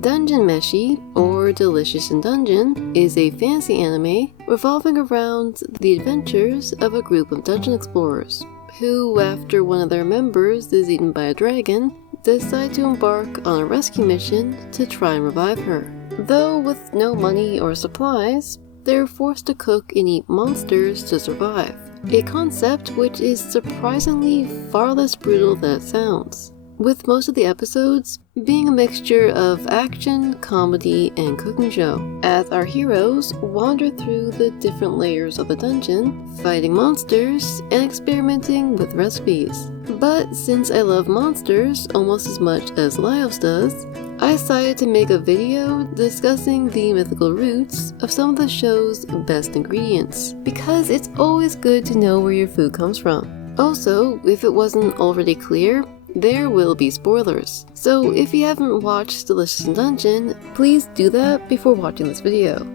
Dungeon Meshi, or Delicious in Dungeon, is a fantasy anime revolving around the adventures of a group of dungeon explorers, who, after one of their members is eaten by a dragon, decide to embark on a rescue mission to try and revive her. Though with no money or supplies, they're forced to cook and eat monsters to survive, a concept which is surprisingly far less brutal than it sounds, with most of the episodes being a mixture of action, comedy, and cooking show, as our heroes wander through the different layers of the dungeon, fighting monsters and experimenting with recipes. But since I love monsters almost as much as Laios does, I decided to make a video discussing the mythical roots of some of the show's best ingredients, because it's always good to know where your food comes from. Also, if it wasn't already clear, there will be spoilers, so if you haven't watched Delicious in Dungeon, please do that before watching this video.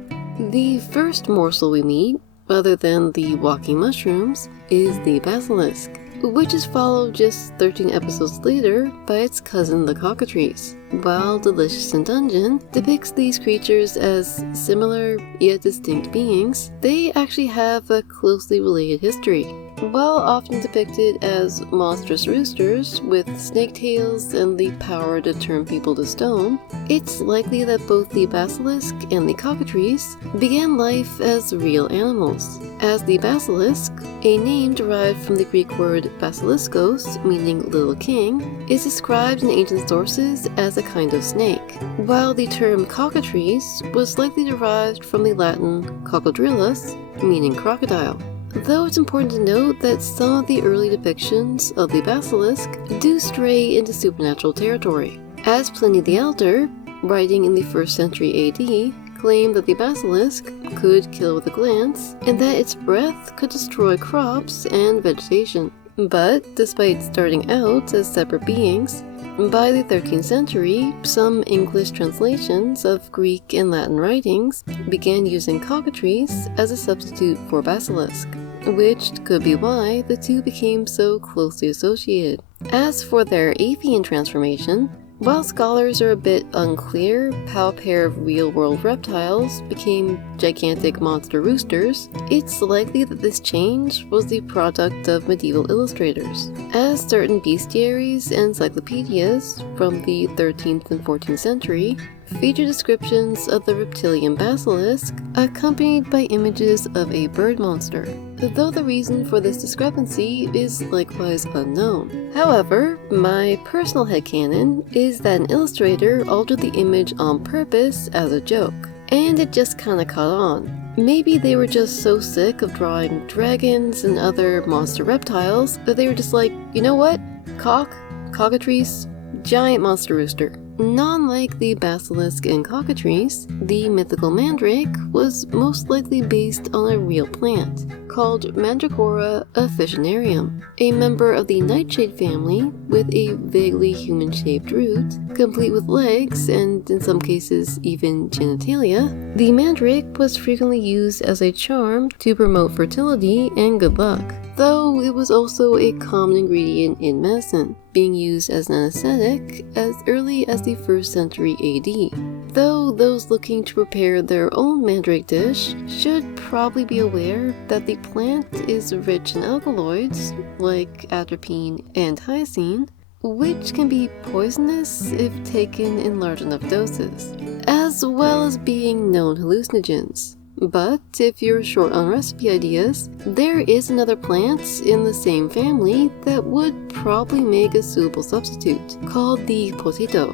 The first morsel we meet, other than the walking mushrooms, is the basilisk, which is followed just 13 episodes later by its cousin the cockatrice. While Delicious in Dungeon depicts these creatures as similar yet distinct beings, they actually have a closely related history. While often depicted as monstrous roosters with snake tails and the power to turn people to stone, it's likely that both the basilisk and the cockatrice began life as real animals, as the basilisk, a name derived from the Greek word basiliskos, meaning little king, is described in ancient sources as a kind of snake, while the term cockatrice was likely derived from the Latin cocodrilus, meaning crocodile. Though it's important to note that some of the early depictions of the basilisk do stray into supernatural territory, as Pliny the Elder, writing in the 1st century AD, claimed that the basilisk could kill with a glance, and that its breath could destroy crops and vegetation. But, despite starting out as separate beings, by the 13th century, some English translations of Greek and Latin writings began using cockatrice as a substitute for basilisk, which could be why the two became so closely associated. As for their avian transformation, while scholars are a bit unclear how a pair of real-world reptiles became gigantic monster roosters, it's likely that this change was the product of medieval illustrators, as certain bestiaries and encyclopedias from the 13th and 14th century feature descriptions of the reptilian basilisk accompanied by images of a bird monster, though the reason for this discrepancy is likewise unknown. However, my personal headcanon is that an illustrator altered the image on purpose as a joke, and it just kinda caught on. Maybe they were just so sick of drawing dragons and other monster reptiles that they were just like, you know what? Cockatrice, giant monster rooster. Not unlike the basilisk and cockatrice, the mythical mandrake was most likely based on a real plant, called Mandragora officinarium, a member of the nightshade family with a vaguely human-shaped root, complete with legs and, in some cases, even genitalia. The mandrake was frequently used as a charm to promote fertility and good luck, though it was also a common ingredient in medicine, being used as an anesthetic as early as the 1st century AD. Though those looking to prepare their own mandrake dish should probably be aware that the plant is rich in alkaloids like atropine and hyoscine, which can be poisonous if taken in large enough doses, as well as being known hallucinogens. But if you're short on recipe ideas, there is another plant in the same family that would probably make a suitable substitute, called the potato.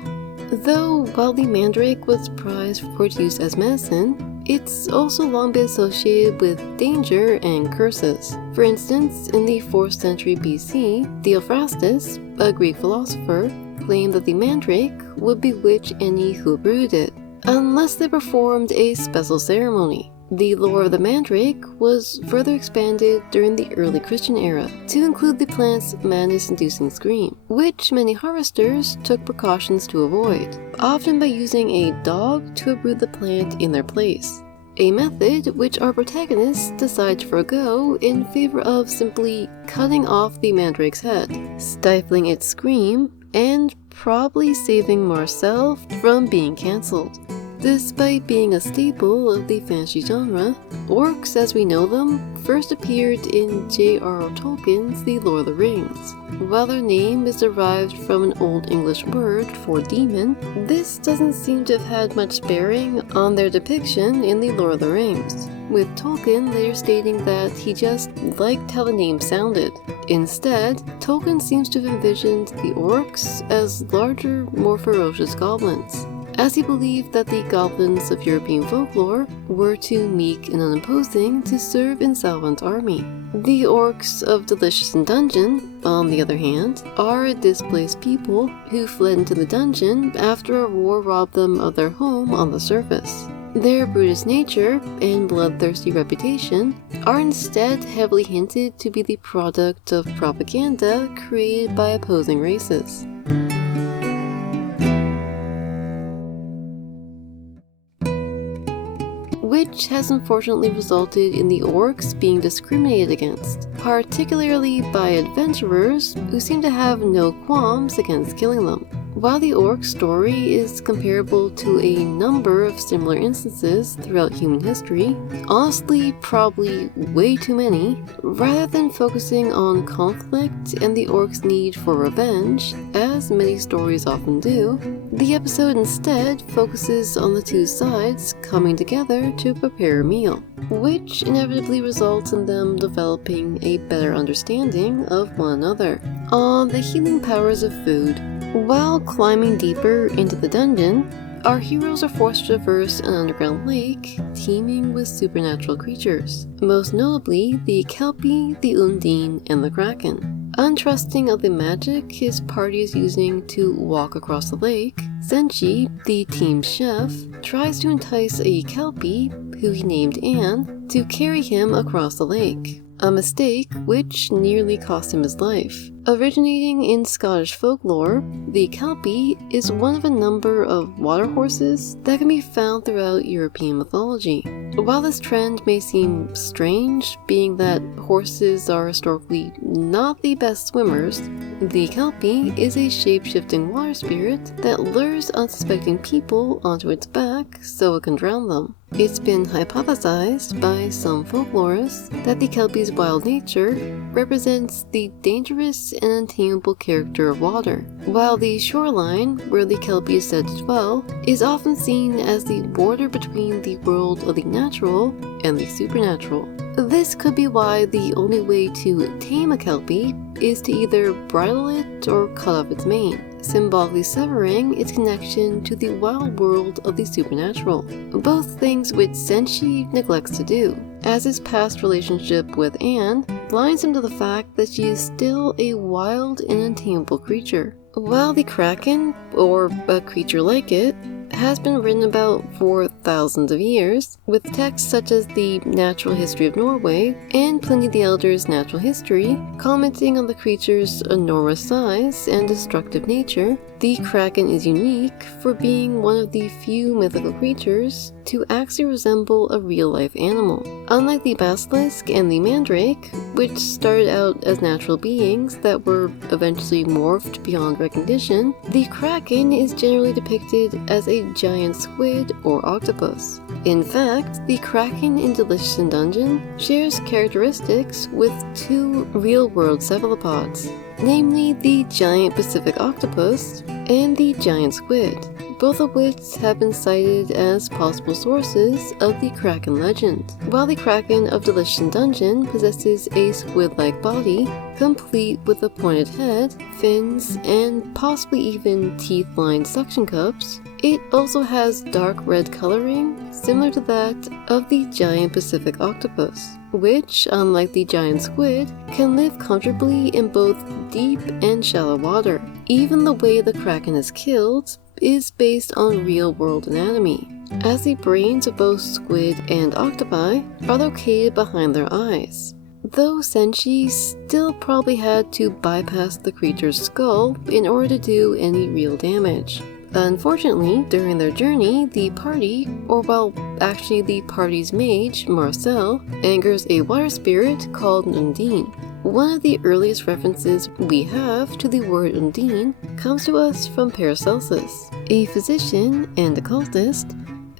Though while the mandrake was prized for its use as medicine, it's also long been associated with danger and curses. For instance, in the 4th century BC, Theophrastus, a Greek philosopher, claimed that the mandrake would bewitch any who brewed it, unless they performed a special ceremony. The lore of the mandrake was further expanded during the early Christian era to include the plant's madness-inducing scream, which many harvesters took precautions to avoid, often by using a dog to uproot the plant in their place, a method which our protagonists decide to forego in favor of simply cutting off the mandrake's head, stifling its scream, and probably saving Marcel from being cancelled. Despite being a staple of the fantasy genre, orcs as we know them first appeared in J.R.R. Tolkien's The Lord of the Rings. While their name is derived from an Old English word for demon, this doesn't seem to have had much bearing on their depiction in The Lord of the Rings, with Tolkien later stating that he just liked how the name sounded. Instead, Tolkien seems to have envisioned the orcs as larger, more ferocious goblins, as he believed that the goblins of European folklore were too meek and unimposing to serve in Sauron's army. The orcs of Delicious in Dungeon, on the other hand, are a displaced people who fled into the dungeon after a war robbed them of their home on the surface. Their brutish nature and bloodthirsty reputation are instead heavily hinted to be the product of propaganda created by opposing races. Which has unfortunately resulted in the orcs being discriminated against, particularly by adventurers who seem to have no qualms against killing them. While the orc story is comparable to a number of similar instances throughout human history, honestly probably way too many, rather than focusing on conflict and the orc's need for revenge, as many stories often do, the episode instead focuses on the two sides coming together to prepare a meal, which inevitably results in them developing a better understanding of one another. On the healing powers of food. While climbing deeper into the dungeon, our heroes are forced to traverse an underground lake teeming with supernatural creatures, most notably the Kelpie, the Undine, and the Kraken. Untrusting of the magic his party is using to walk across the lake, Senshi, the team's chef, tries to entice a Kelpie, who he named Anne, to carry him across the lake. A mistake which nearly cost him his life. Originating in Scottish folklore, the Kelpie is one of a number of water horses that can be found throughout European mythology. While this trend may seem strange, being that horses are historically not the best swimmers, the Kelpie is a shape-shifting water spirit that lures unsuspecting people onto its back so it can drown them. It's been hypothesized by some folklorists that the Kelpie's wild nature represents the dangerous and untamable character of water, while the shoreline, where the Kelpie is said to dwell, is often seen as the border between the world of the natural and the supernatural. This could be why the only way to tame a Kelpie is to either bridle it or cut off its mane, symbolically severing its connection to the wild world of the supernatural, both things which Senshi neglects to do, as his past relationship with Anne blinds him to the fact that she is still a wild and untamable creature. While the Kraken, or a creature like it, has been written about for thousands of years, with texts such as the Natural History of Norway and Pliny the Elder's Natural History commenting on the creature's enormous size and destructive nature. The Kraken is unique for being one of the few mythical creatures to actually resemble a real-life animal. Unlike the basilisk and the mandrake, which started out as natural beings that were eventually morphed beyond recognition, the Kraken is generally depicted as a giant squid or octopus. In fact, the Kraken in Delicious in Dungeon shares characteristics with two real-world cephalopods, namely the giant Pacific octopus and the giant squid, both of which have been cited as possible sources of the Kraken legend. While the Kraken of Delicious in Dungeon possesses a squid-like body, complete with a pointed head, fins, and possibly even teeth-lined suction cups, it also has dark red coloring, similar to that of the giant Pacific octopus, which, unlike the giant squid, can live comfortably in both deep and shallow water. Even the way the Kraken is killed is based on real-world anatomy, as the brains of both squid and octopi are located behind their eyes, though Senshi still probably had to bypass the creature's skull in order to do any real damage. Unfortunately, during their journey, the party, the party's mage, Marcel, angers a water spirit called Undine. One of the earliest references we have to the word undine comes to us from Paracelsus, a physician and occultist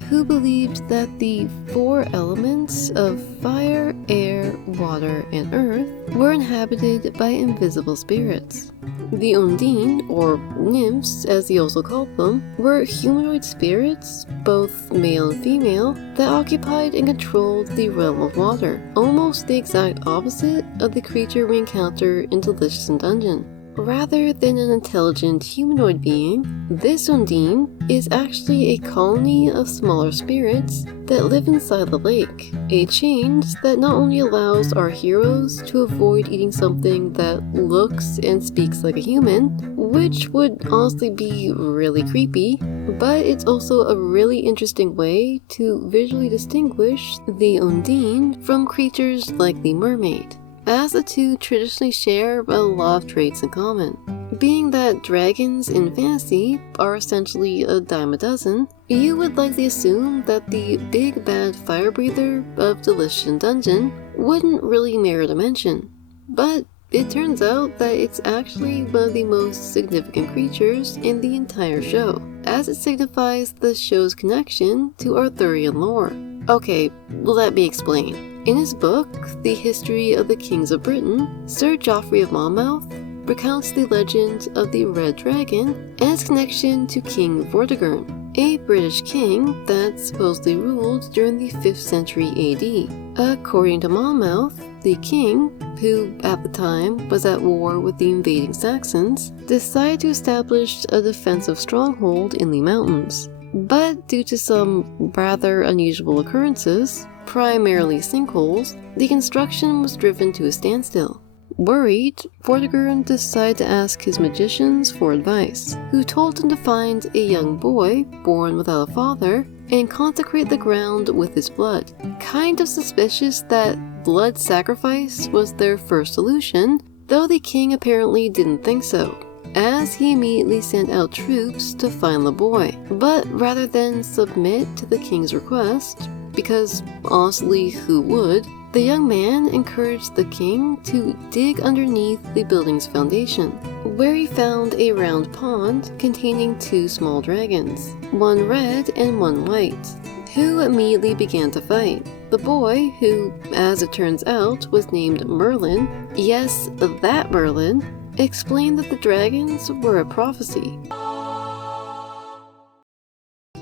who believed that the 4 elements of fire, air, water, and earth were inhabited by invisible spirits. The undine, or nymphs as he also called them, were humanoid spirits, both male and female, that occupied and controlled the realm of water, almost the exact opposite of the creature we encounter in Delicious in Dungeon. Rather than an intelligent humanoid being, this undine is actually a colony of smaller spirits that live inside the lake, a change that not only allows our heroes to avoid eating something that looks and speaks like a human, which would honestly be really creepy, but it's also a really interesting way to visually distinguish the undine from creatures like the mermaid, as the two traditionally share a lot of traits in common. Being that dragons in fantasy are essentially a dime a dozen, you would likely assume that the big bad fire breather of Delicious in Dungeon wouldn't really merit a mention. But it turns out that it's actually one of the most significant creatures in the entire show, as it signifies the show's connection to Arthurian lore. Okay, let me explain. In his book, The History of the Kings of Britain, Sir Geoffrey of Monmouth recounts the legend of the Red Dragon and its connection to King Vortigern, a British king that supposedly ruled during the 5th century AD. According to Monmouth, the king, who at the time was at war with the invading Saxons, decided to establish a defensive stronghold in the mountains. But due to some rather unusual occurrences, primarily sinkholes, the construction was driven to a standstill. Worried, Vortigern decided to ask his magicians for advice, who told him to find a young boy born without a father and consecrate the ground with his blood. Kind of suspicious that blood sacrifice was their first solution, though the king apparently didn't think so, as he immediately sent out troops to find the boy. But rather than submit to the king's request, because honestly, who would, the young man encouraged the king to dig underneath the building's foundation, where he found a round pond containing 2 small dragons, one red and one white, who immediately began to fight. The boy, who, as it turns out, was named Merlin, yes, that Merlin, explained that the dragons were a prophecy.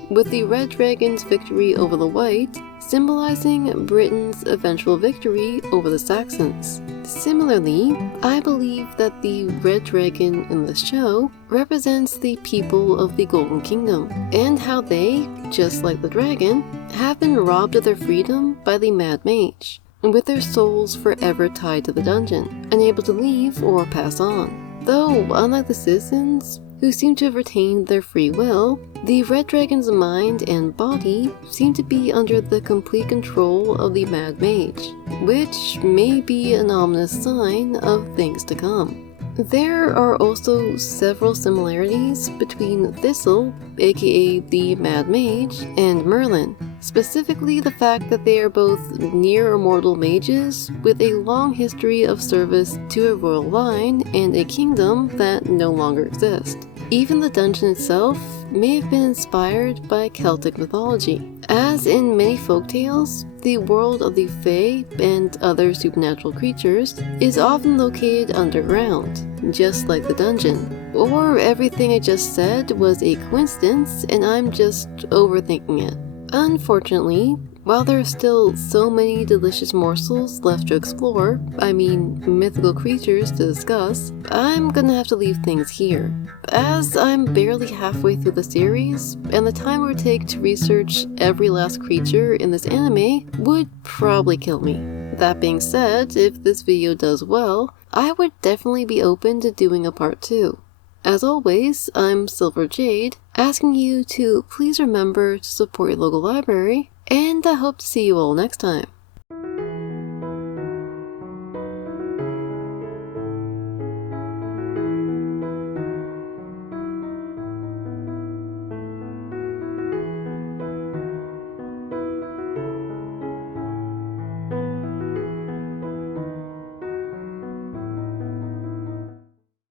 With the red dragon's victory over the white symbolizing Britain's eventual victory over the Saxons. Similarly, I believe that the red dragon in the show represents the people of the Golden Kingdom, and how they, just like the dragon, have been robbed of their freedom by the Mad Mage, with their souls forever tied to the dungeon, unable to leave or pass on. Though, unlike the citizens, who seem to have retained their free will, the Red Dragon's mind and body seem to be under the complete control of the Mad Mage, which may be an ominous sign of things to come. There are also several similarities between Thistle, aka the Mad Mage, and Merlin, specifically the fact that they are both near-immortal mages with a long history of service to a royal line and a kingdom that no longer exists. Even the dungeon itself may have been inspired by Celtic mythology, as in many folktales, the world of the Fae and other supernatural creatures is often located underground, just like the dungeon. Or everything I just said was a coincidence and I'm just overthinking it. Unfortunately, while there are still so many delicious morsels left to explore, mythical creatures to discuss, I'm gonna have to leave things here, as I'm barely halfway through the series, and the time it would take to research every last creature in this anime would probably kill me. That being said, if this video does well, I would definitely be open to doing a part 2. As always, I'm Silver Jade, asking you to please remember to support your local library, and I hope to see you all next time.